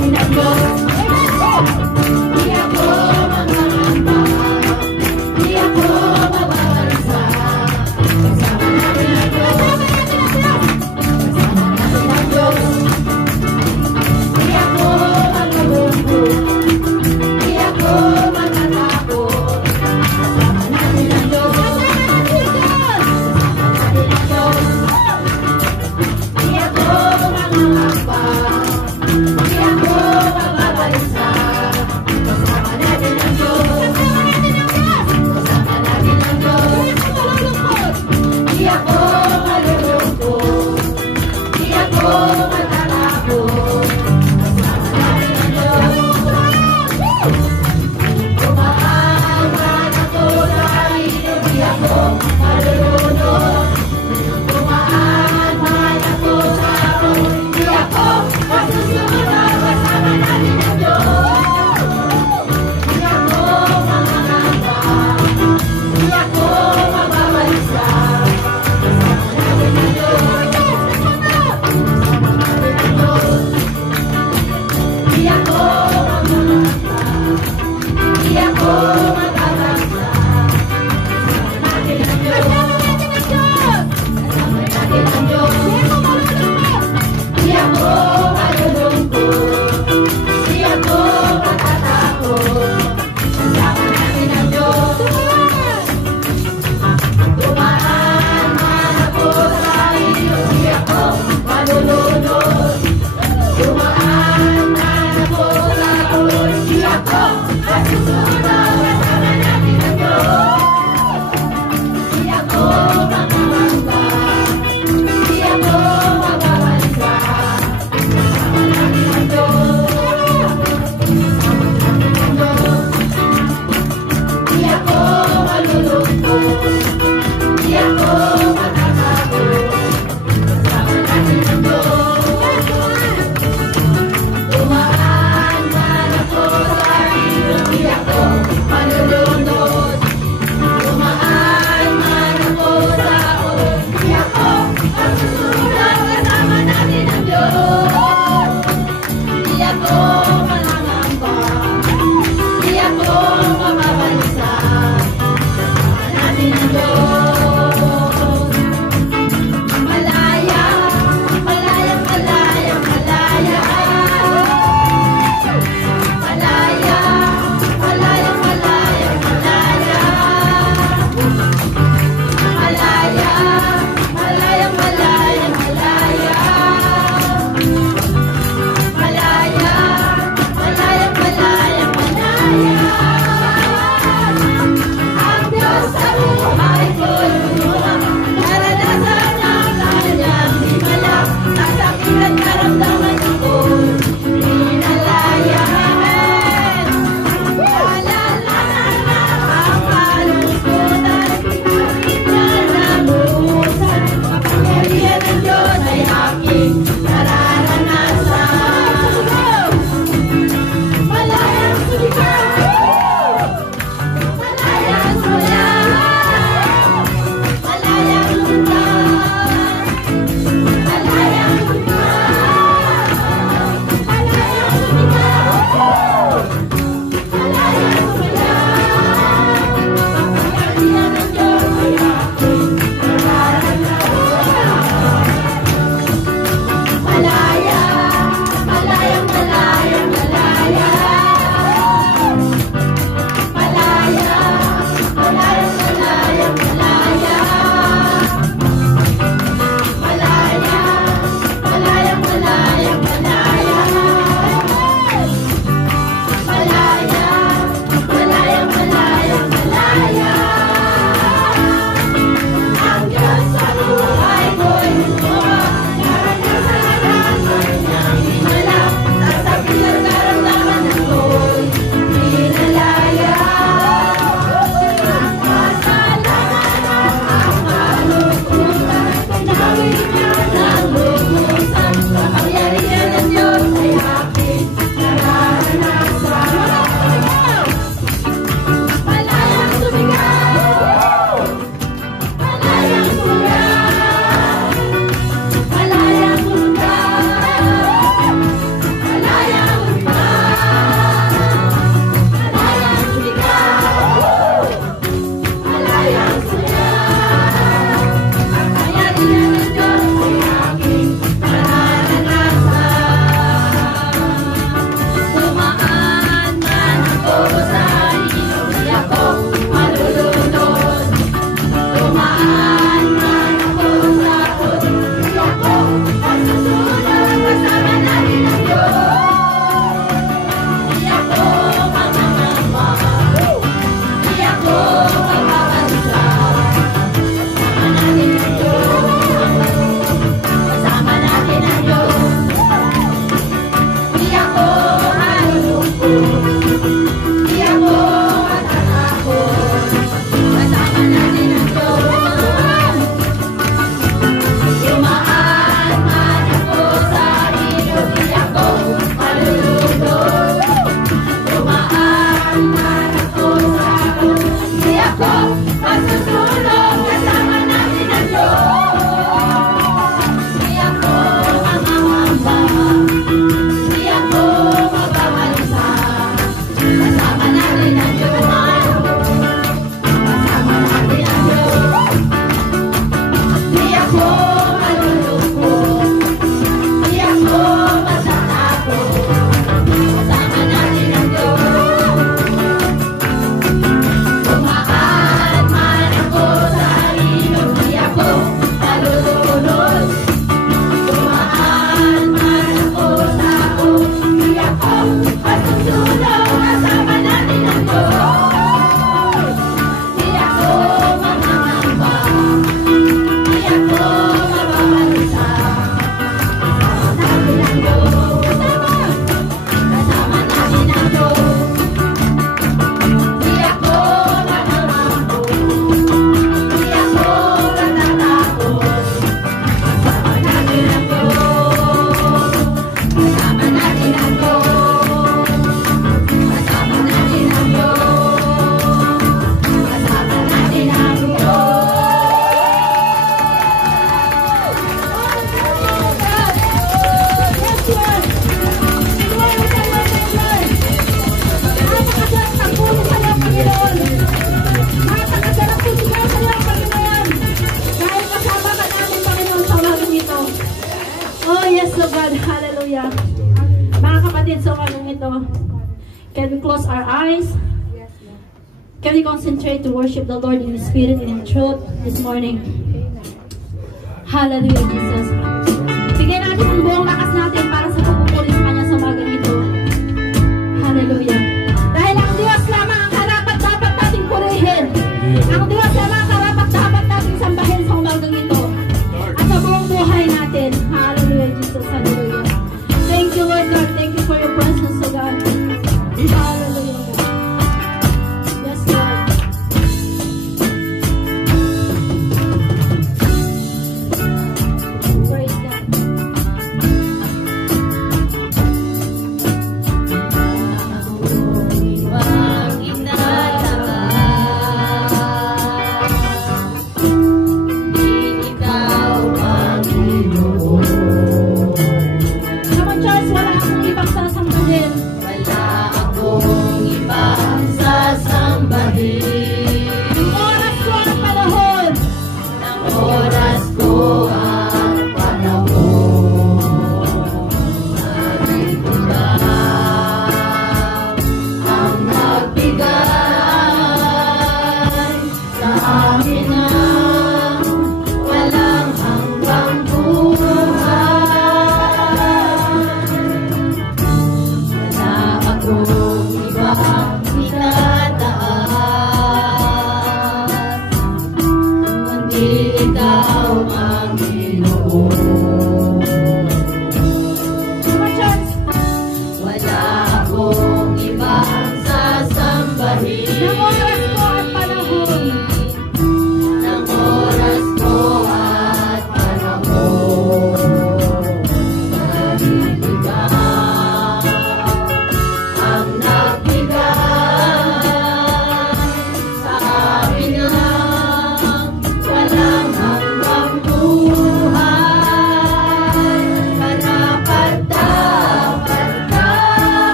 Tinagos, tinagos, di ako manghahamba. our eyes? Can we concentrate to worship the Lord in the Spirit and in truth this morning? Hallelujah, Jesus. Bigyan natin ang buong lakas natin para sa pagpupuri sa Kanya sa umagang ito. Hallelujah. Dahil ang Diyos lamang ang karapat-dapat nating purihin. Ang Diyos lamang ang karapat-dapat nating sambahin sa umagang ito. At sa buong buhay natin. Hallelujah, Jesus. Hallelujah. Thank you, Lord God. Thank you for your presence, O God. Hallelujah. Yes, Lord. Praise God. Come on, church. Wala akong ibang sasambahin. Wala akong ibang sasambahin. Ang oras ko at panahon. Ng oras ko at panahon. Narito ka ang nagbigay sa akin ng walang hanggang buhay. Wala akong ibang itataas, kundi ikaw ang Panginoon. Come on, church. Wala akong ibang sasambahin. Ng oras ko at panahon. Ng oras ko at panahon. Narito ka ang nagbigay sa amin ng walang hanggang buhay. Karapat-dapat ka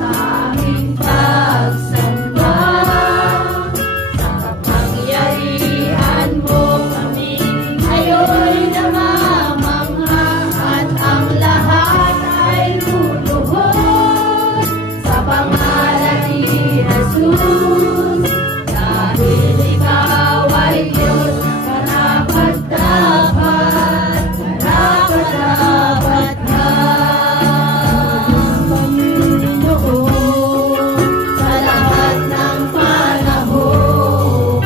sa aming pagsamba. Sa kapangyarihan mo kami ngayon namamangha at ang lahat ay luluhod sa pangalan ni Jesus. Dahil ikaw ay Diyos, karapat-dapat ka. Panginoon, sa lahat ng panahon,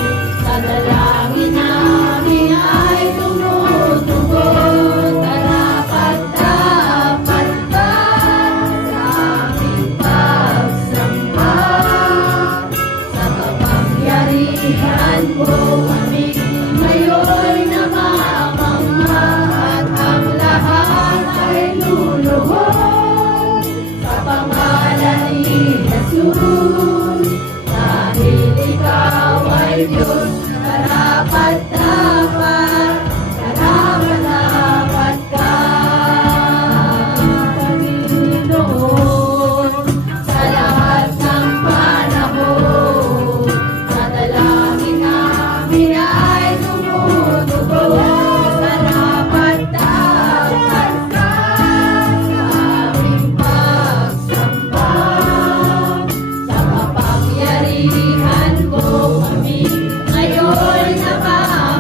sa dalangin namin ay tumutugon. Karapat-dapat ka sa aming pagsamba. Sa kapangyarihan mo kami ngayon namamangha at ang lahat ay luluhod sa pangalan ni Jesus. Dahil ikaw ay Diyos, karapat-dapat ka. Panginoon, sa lahat ng panahon, sa dalangin namin ay tumutugon. Karapat-dapat ka sa aming pagsamba. Sa kapangyarihan mo kami ngayon namamangha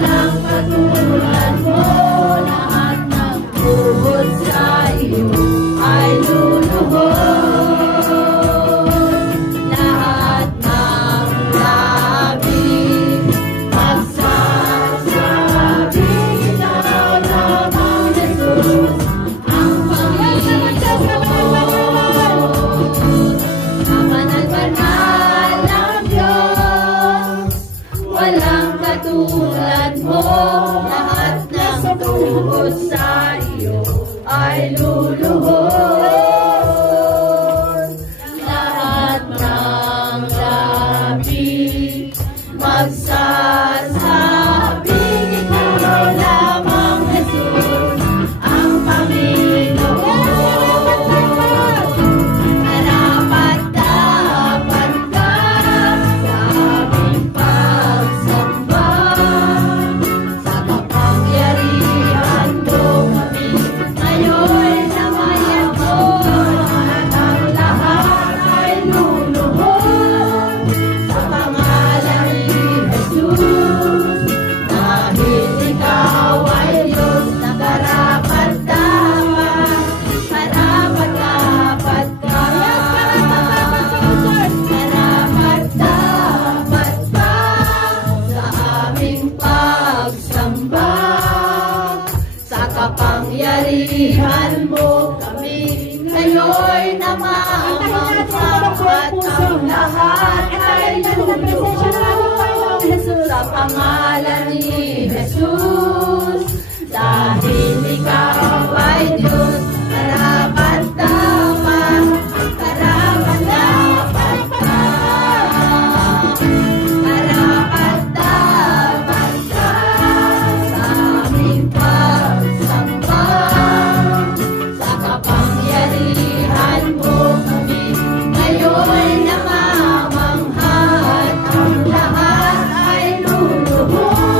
walang katulad mo. Lahat ng buhod sa iyo ay luluhod. Lahat ng labi magsasabing ikaw lamang Jesus ang Panginoon. Kapanal-banal ang Diyos, walang katulad mo. Lahat ng tuhod sa iyo ay luluhod. Lahat ng labi magsasabing ikaw lamang Jesus ang Panginoon. Karapat-dapat ka sa aming pagsamba. Sa kapangyarihan mo kami ngayon na mayamon. At ang lahat ay luluhod sa pangalan ni Jesus. Dahil ikaw ay Diyos na karapat-dapat. Karapat-dapat ka. Karapat-dapat ka sa aming pagsamba. Sa kapangyarihan mo kami ngayon namamangha. At ang lahat ay luluhod sa pangalan ni Jesus. Dahil ikaw ay Diyos, karapat-dapat, karapat-dapat ka. Karapat-dapat ka sa aming pagsamba. Sa kapangyarihan mo kami ngayon namamangha. At ang lahat ay luluhod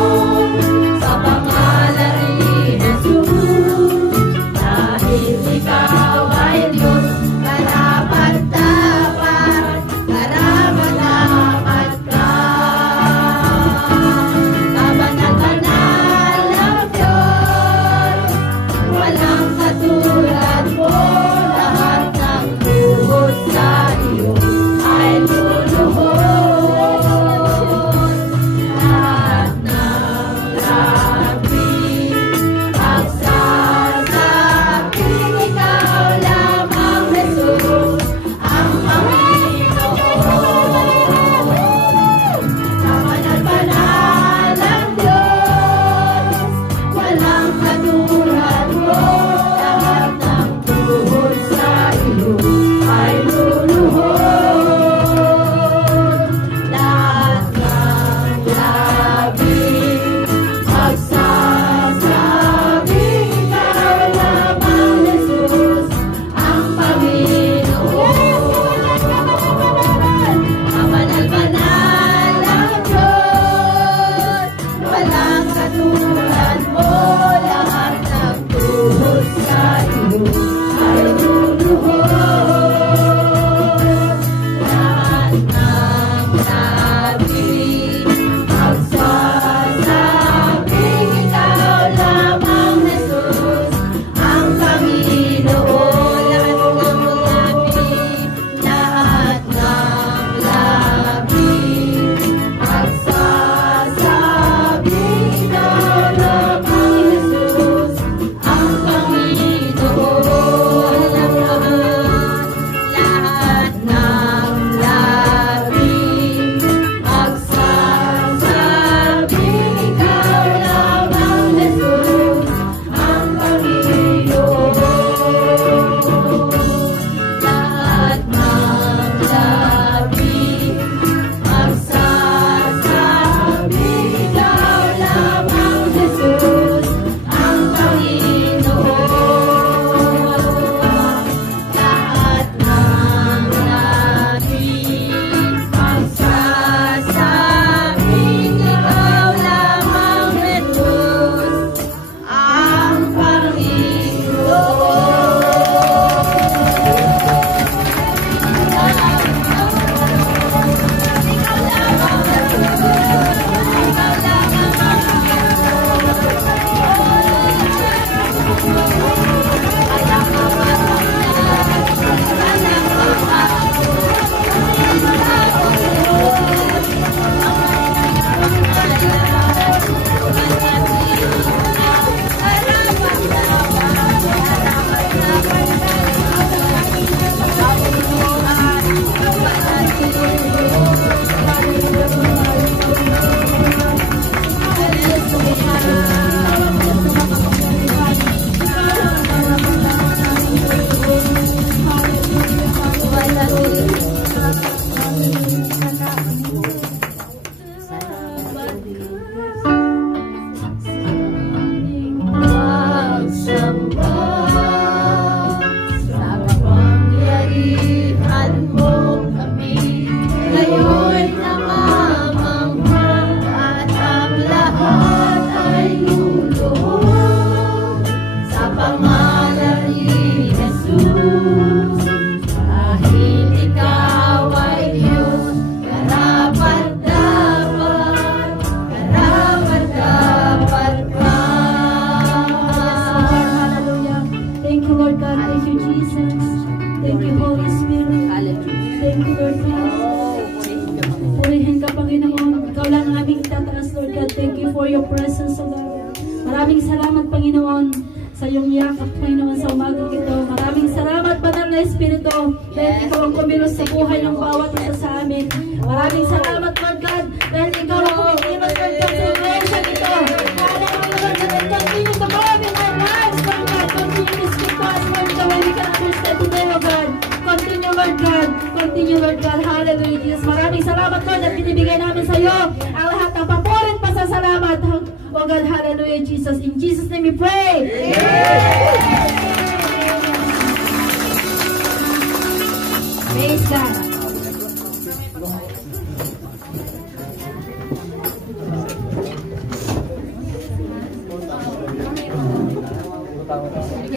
presence, O God. Maraming salamat, Panginoon, sa iyong yakap, Panginoon, sa umagang ito. Maraming salamat, Banal na Espiritu, dahil ikaw ang kumilos sa buhay ng bawat isa sa amin. Maraming salamat, Lord God, dahil ikaw ang kumilos, Lord God, sa iglesia nito. Hallelujah, Lord God, and continue to move in our lives, Lord God. Continue to speak to us, Lord, the way we can understand today, O God. Continue, Lord God. Continue, Lord God. Hallelujah, Jesus. Maraming salamat, Lord, at binibigay namin sa iyo ang lahat ng papuri at pasasalamat. O God, hallelujah, Jesus. In Jesus' name we pray. Praise God.